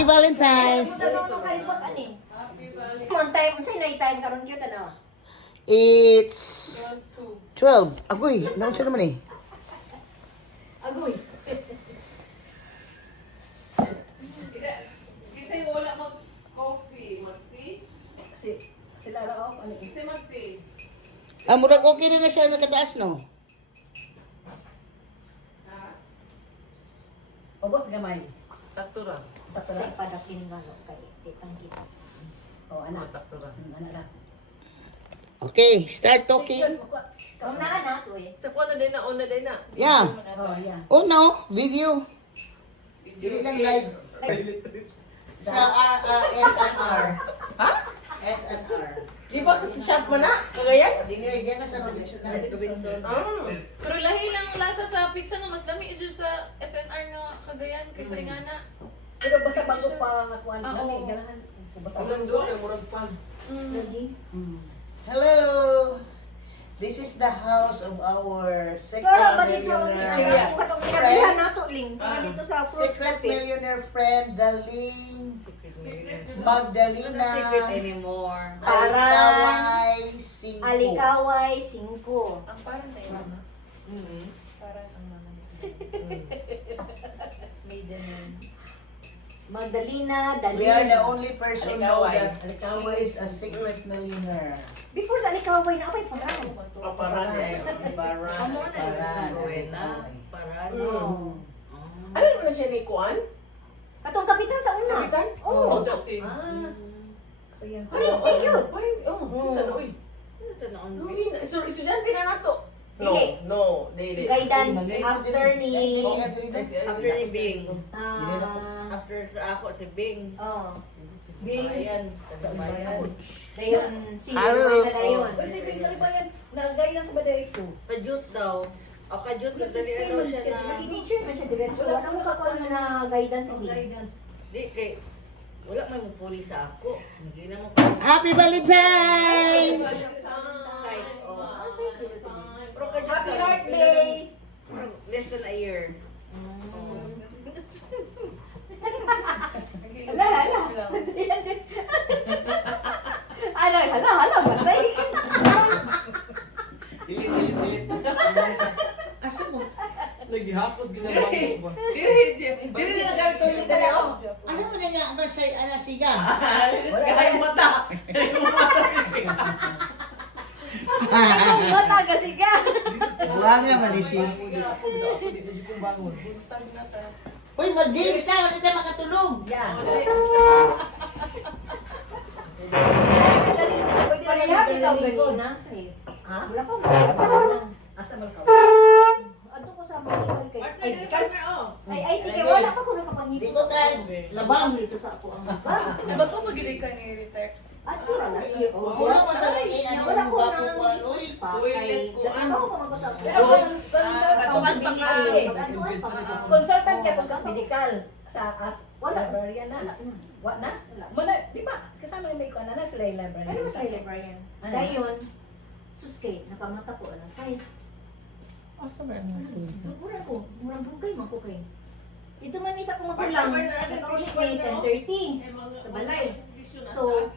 Happy Valentine's! It's 12. Agoy, naon siya naman eh. Agoy. Kasi wala mag-coffee, mag-tea. Sila na ako. Ano eh? Kasi mag-tea. Murag okay rin na siya nakataas, no? Obos gamay. Sakto ra. Sakto Sa na. ipadakin nga no, kay kitang kita. O, anak. Sakto ra. Anak na. Okay, start talking. Kung na na to eh. Sa kuha na din na, una din na. Yeah. Oh, yeah. Oh no, video. Dili lang live. Sa SNR. Ha? SNR. Di ba sa shop mo na? Kagayan? Dili, yan na sa Robinson na. Pero lahi lang lasa sa pizza na mas lami ito sa SNR nga Cagayan kaysa ingana. Pero basta bago pa kuan Ah, kami oo. ganahan. Basta Walang doon, ay murag pan. Lagi. Hello. This is the house of our secret Pero ba dito millionaire ang katong pinabilhan nato ling para dito sa fruit secret cafe. millionaire friend Daling Magdalena anymore. Alikaway 5. Alikaway 5. Ang parang na yun. Parang ang mama Maiden name. Magdalena, We are the Dalina. only person know Alikaway. that she is a secret millionaire. Before sa Alikaway na apay parang. Paparan eh. Paparan. Amo na Parang, Oh. Ano mo na siya may kuan? Katong kapitan sa una. Kapitan? Oo. Oh, kasi. Ayan. Ay, thank you. Isa na, uy. Uy, so, estudyante na nato. No, Dili. no, dili. Guidance Dili. after ni After ni Bing. After sa ako si Bing. oh. Bing. Ayan. Dayon si Hello. na dayon. Uy, si Bing Kalibayan, nagay na sa Badari ko. Kajut daw. O kajut nagdali na daw siya na. Si teacher man siya diretso. Wala nang makakuha na guidance sa Bing. Guidance. Di kay wala man mo puli sa ako. Hindi na mo Happy Valentine's! site o. Pero kajut Happy daw, Heart Day! less than a year. Hala, hala. Yan siya. Hala, batay ka. Dilit. Asa mo? Naghihapot, ginabang ko ba? Dili na kami toilet na ako. Ano mo na nga ba sa alasiga? Kaya yung mata. Ang mata kasi ka. Buwag naman siya. Uy, mag-games na. Hindi tayo makatulog. Yeah. Parehati daw ganina. Ha? Wala pa ba? Asa man ka? Ato ko sa medical kay. Ay, oh. ay, tika, wala pa ko nakapangiti. Dito tayo. Labang. Dito sa ako ang bags. Diba ko pag-ibig ka ni Ritek? Ato ra last year. Oh, Wala yes. mo talaga ano Wala yung ko gwapo na. ko. Uy, Toilet ko, ano? Ako pa sa Pero Katukan pa ka. consultant ka pagka medical sa as Wala. librarian na. Wa na? Wala. Wala, di ba? Kasama yung may kuan na sila yung librarian. Ano sa librarian? Ano? Dayon, suskay, nakamata ko ang size. Asa ba yung Mura ko, murang bugay man ko kay. Ito man isa kong magulang, nakaulit kay 10:30 sa balay. So,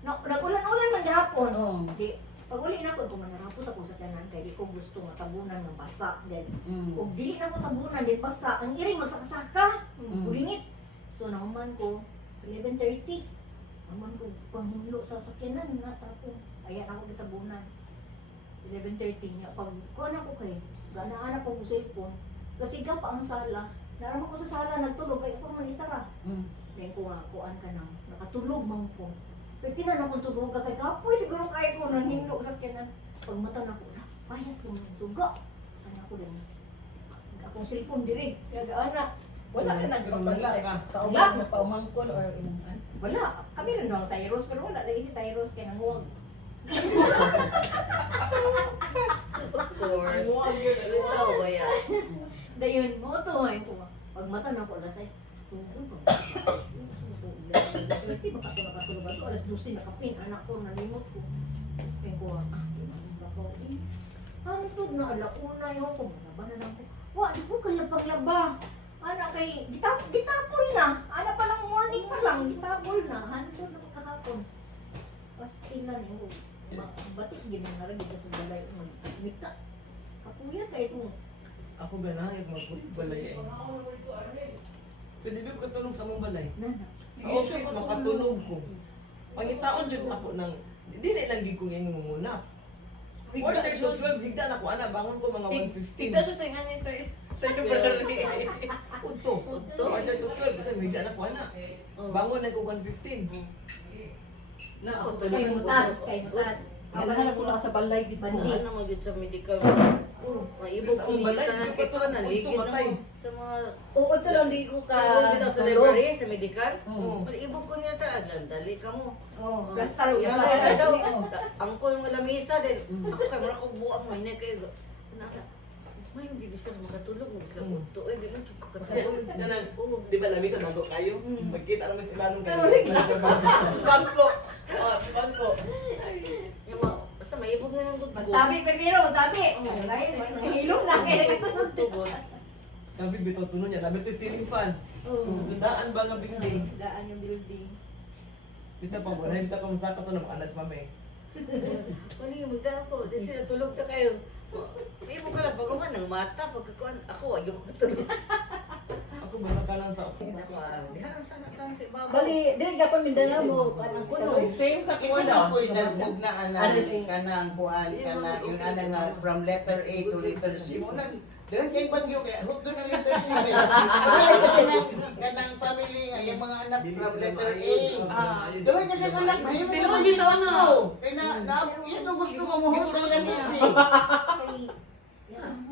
nagulan-ulan man gihapon. Oo. Di, pag uli na ko, kung manarapos ako sa tanan, kaya di ko gusto nga tabunan ng basa. Then, kung dili na ko tabunan, din basa, ang iring magsakasaka, buringit. So, nahuman ko, 11:30. Nahuman ko, panghinlo sa sakyanan nga, tapo. Ayan ako gitabunan. 11:30 niya. Pag kuha na ko kay, ganaan ako sa cellphone. Kasi pa ang sala. Naraman ko sa sala, nagtulog, kaya ako man isara. Then ko nga, kuhaan ka na, nakatulog man ko. Pero tinan akong tulog ka kay kapoy, siguro kaya ko nang hinlo sa sakyanan. Pag mata na ko, payat ko ng suga. Ano ako din. Akong cellphone diri, kaya gaana. Wala ka nagpapala ka. Kaumag na paumangkon or inuman. Wala, kami rin daw sa Cyrus, pero wala lagi si Cyrus, kaya nanguwag. Of course. Ikaw ba yan? Dayon, mo to ay ko. Pag mata na ko, alas 6, tungkol ko. Di ba ako nakatulugan ko, alas 12 nakapin, anak ko, nalimot ko. Kaya ko, di man ba ko, ano to, naalauna yung ko, malabanan ako. Wa, di ko kalabang-laba. Anak kay, gitapon na. Anak palang more morning pa lang, tabol na, handol na kahapon. Pastilan yung batik ginang naragid sa balay magmita. Kapuya kay kung Ako ganahan magbalay eh. Pwede ba ko katulong sa mong balay? nana. Sa office, makatulog ko. Pangitaon dyan ako ng, hindi na ilang gig kong yung mumuna. Order to 12, higda na ko, ana, bangon ko mga 1:15. Tigda siya sa nga ni sa library. Punto. Order to 12, kasi higda na ko, ana. Bangon na ko 1:15. Na ako Kay mutas, kay mutas. Ganahan ako na sa balay, di ba? Bandi. Ano mo sa medical. Oo. Maibog Sa ko akong balay, tanan di kay ko to na ligid matay. na sa mga Oo, ito lang, di ko ka... Ibog sa library, sa medical. Oo. Malibog ko niya ta, dali ka mo. Oh, plastar Kaya yung kaya daw, plastar. angkol nga lamisa din. Ako kay mura ko buang mo, hindi kayo. Naka, may hindi siya makatulog. Sa puto, eh, di man ko katulog. Ganang, di ba lamisa nago kayo? Magkita naman sila nung kayo. Bangko. Oh, bangko. Yung mga, basta maibog na ng gudgo. Magtabi, pero magtabi. Nahilong na kaya nakatulog. Tugod. Gabi bitaw tunon niya, nabi to ceiling fan. Tundaan ba nga building? Gaan yung building. Bitaw pa mo, bitaw ka masaka to ng anad pa may. Mali, magdala ko. Then sila tulog na kayo. Maibog ka lang, baguman ng mata. Pagkakuan, ako, ayaw ko tulog. Ako basta ka lang sa Diha, sana tayo sa ibabaw. Bali, dili ka pa Mindanao mo. Kanang Kuno. Same sa Kasi na po yung nagbog na kanang kuan kana yung ana nga from letter A to letter C mo nan dahil kay bagyo kaya hot doon ang letter C ba kasi kanang family nga yung mga anak from letter A dahil kasi ang anak mahimo Tinuod bitaw na. kaya na yun ang gusto ko mo hot ng letter C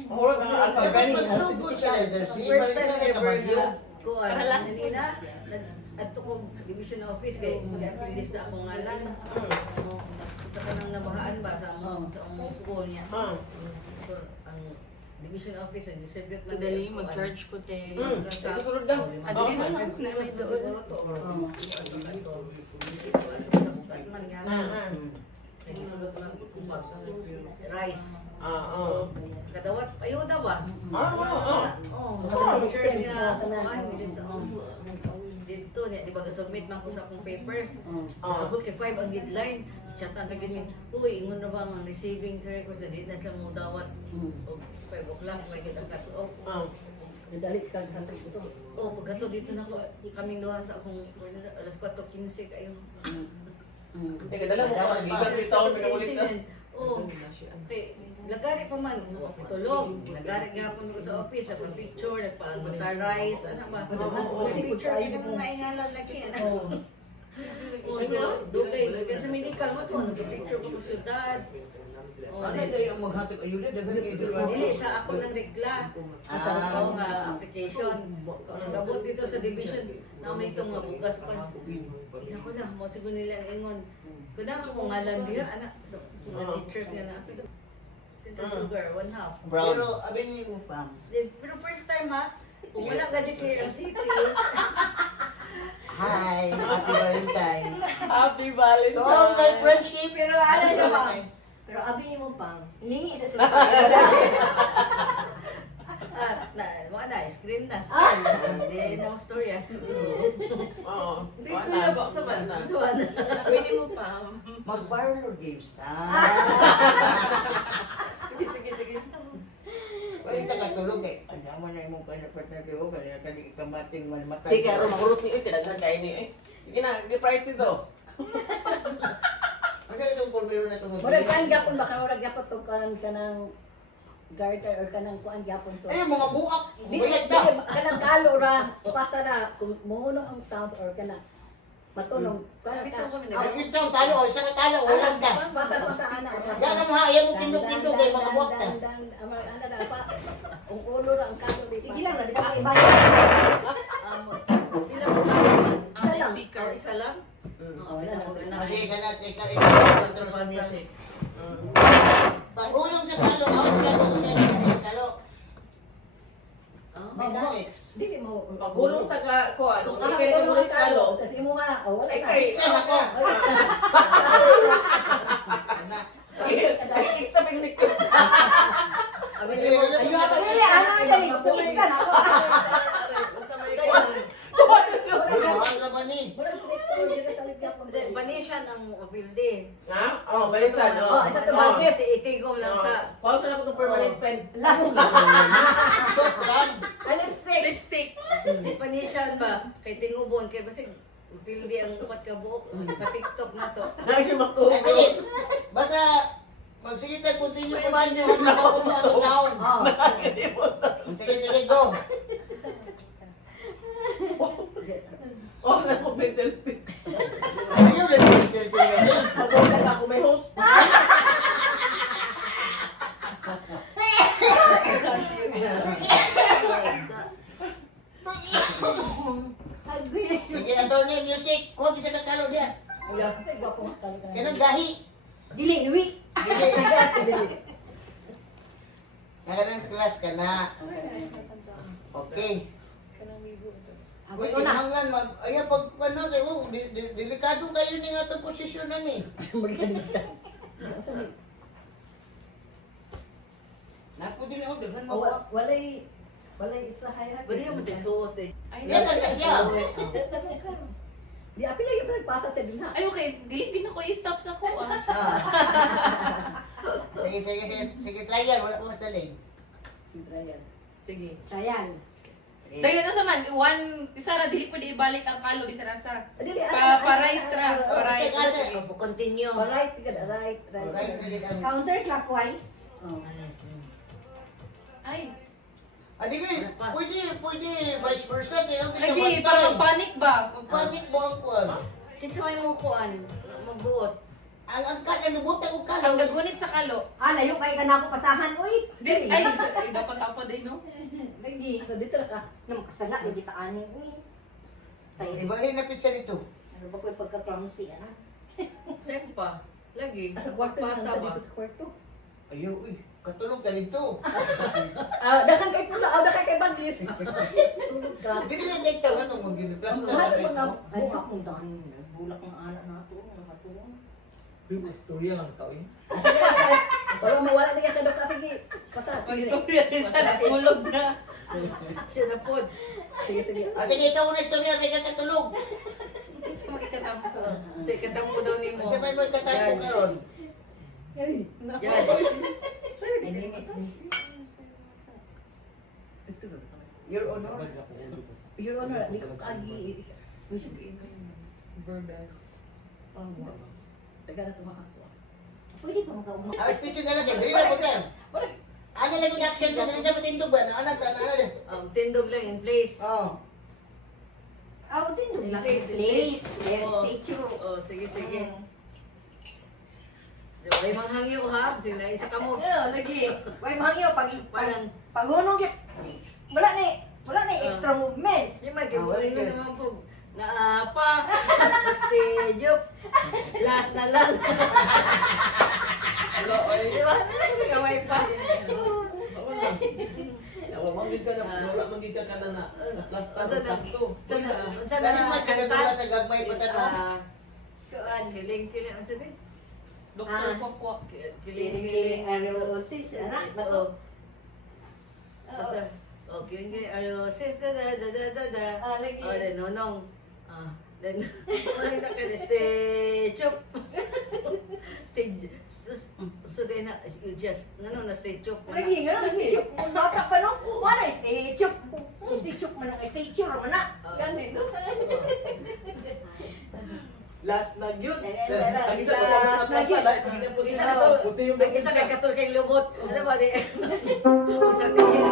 Murag na kasi magsugod sa letter C First balik sa time ever kabagyo na kuan. Para last. Kanina, adto ko division office kay apprentice na akong ngalan. Sa kanang nabahaan ba sa among school niya. So, ang division office ang distribute na Dali, mag-charge ko te. Sa sulod lang. Adili na lang. Mas doon. Rice. Kadawat ayuda ba? Picture niya dito niya, di ba submit man ko sa akong papers. Abot kay 5 ang deadline. Chatan na ganyan. Uy, ingon na ba ang receiving records na dito na sila mo dawat. O 5 o'clock may kita cut off. Dali ka hantay ko. Oh, pagkato dito na ko kaming duha sa akong alas 4:15 kayo. Eh, kadala mo ka, gigan ko taon pinaulit na. Oh. Okay, lagari pa man tulog. Lagari gyapon ko sa office, sa picture, nagpa-notarize, ano ba? Picture ka nang naingalan lagi ana. Oh, so, dugay sa medical mo to, nagpa-picture ko sa syudad. ano kayo ang maghatag ayuda daghan kayo Dili sa ako ng regla. Sa ako nga application. Nagabot dito sa division na may itong mabugas pa. Ina ko na, mo siguro nila ingon. Kuna ko ngalan diha anak sa mga teachers nga na. Central sugar, 1/2. pero abin niyo mo pam Pero first time ha, kung wala ka declare ang city, hi happy valentine Happy to Valentine's. all my friendship Pero ano happy sa ba? Valentine's. Pero abi mo pang, hiningi sa na, screen na, screen. Hindi na ang story ah. Oo. Sa istorya ba sa banda? Pwede mo pa. Mag-parlor games na. Sige. Wala ka katulog eh. Ang naman na imong partner ko kaya kali kamating man matay. Sige, aron mahurot ni Uy, kinagdan kayo ni Uy. Sige na, di prices do. Kasi itong pulmiro na tungod. Murag kan gyapon baka murag gyapon to kanang garter or kanang kuan gyapon to. Ay, mga buak. Dili Bayad na. kanang kalo ra pasa ra kung muhunong ang sounds or kanang matunong kanang ka. Ang isang talo, isang talo, walang ka. Pasa ana. Yan ang mga ayaw mo tindog-tindog kay mga buak ta. Amar ana ra pa. Ang ulo ra ang kalo di. Sige lang, di ka maibayan. Pila mo naman? Isa lang. Oh, isa lang? Wala na. Kasi ganat ikaw control sa music. Pag-ulong sa talo, out siya kung siya na talo. May lyrics. Dili mo. Paghulong sa kuan, Kung kung ako kaya tulong mo ang sa kalo, lo. kasi imo nga, wala ka. Isa na ko. Ana. Iksa pingnik ko. Ayo apa dili ana dali, sumisan ako. Sa may mani. Wala ko dito, dito sa ligyap ng Then, Panisyan ang apilde. Ha? Oo, baliktad. Oh, isa to bagay. Kasi itigom lang sa... Pausa na ko ng permanent pen. Shot lang. Ang lipstick. Lipstick. Di Panisyan ba? Kay Tingubon, kay basig apilde ang upat ka buok. Pa-TikTok na to. Lagi makuha. Ay, dili. Basta, sige tayo, continue. Huwag na ako ito ang naon. Oh. Sige, go. Oo, na ko mental pen. Ayaw na dito. Mabuhay ako may host. Sige, attorney, music. Huwag isa ka kalo diya. Kasi gwapo nga talaga. Kanang gahi. Dili, iwi. Dili. Nakanang sa class ka na. Okay. Ako Uy, una. kinahangan mag... Ayan, pag ano, kayo, delikado kayo ni nga itong posisyon na ni. Naku din ako, daghan mo ba? Walay it's a high hat. Bali yung suot eh. Ay, Yan lang siya. Di apil lagi pa nagpasa siya din ha. Ay, okay. Dili din ako i-stop sa ko, ah. Sige, try yan. Wala pa mas daling. Si Brian. Sige. Trial. Dayo na sa man, isa ra dili pwede ibalik ang kalo isa ra sa. Dili, Pa-right ra, pa-right. Kasi, Continue. Right, right. right, ang... Counterclockwise. Oh. Ay, Adi ko, pwede vice versa. Kaya ang ay di, parang panic ba? Magpamit mo ang kuwan. Kinsa may mo kuan, magbuot. Ang kanya, lubutang ko Ang kalaw. gagunit sa kalo. Layo kay ka na ako pasahan, uy. Dili, ay, dapat ako din, no? Lagi. Asa dito na ka. Nang kasala, yung gitaan uy. Tayo. Ibahin na pizza dito. Ano ba ko yung pagka-clumsy, ano? Tempa. Lagi. Asa kwarto na Pasa ba? dito sa kwarto. Ayaw, katulog ka dito. Dakan kay pula, dakan kay baglis. Tulog ka. Hindi na dito, ano, mag-plaster Mahal na mo nga. dito. Ay, akong dahil nagbulak ng anak na ito. Nakatulong. Yung istorya lang tao yun. Sige na. Para mawala niya ka daw ka. Sige. Pasa. May Sige. istorya din siya, natulog na. Siya na po. Sige, sige. Sige, ikaw na istorya, hindi ka katulog. Sa makikatapo ko. Sa ikatampo daw ni mo. Kasi may katapo ka ron. Yan. Naninit ni. Your Honor. Your Honor, di ko kaagi. Verbals. Dagan na tumakas ko. Pwede pa makauma. Station na lang, dili na po ka. Ano lang yung action ka, dili na matindog ba? Ano, Tindog lang in place. Oh. Ah, din doon lang. Place, Place. Oo. Statue. Oh, sige, sige. Ay, manghangyo ha. Sige na, isa ka mo. Lagi. Why, mangyo, Parang, paghunong yun. Wala na extra movements. yung may kibuling na naman po. Naapa. Stadium. Last na lang. Di ba? Kamay pa. Manggid ka na, manggid ka na plaster Asa sa na? sakto. Saan Dahil na man kanta? kanadula sa gagmay pa tanong. Kuan, kiling-kiling. Ano sabi? Doktor Pokwa. Kiling-kiling. Aerosis, anak, bato. Basta, kiling-kiling. Ano, sis, da. Lagi. Oh, then, nonong. Then, ano na ka, stage up. Stage, so then, you just, ano na, stage up. Lagi nga, statue. Kung bata pa no, wala statue. Statue man ang statue naman na. Gani, no? Last na yun. Ang isa ko na last na yun. Isa ka to, ang isa kay katul kay lubot. Ano ba di? Usa tingin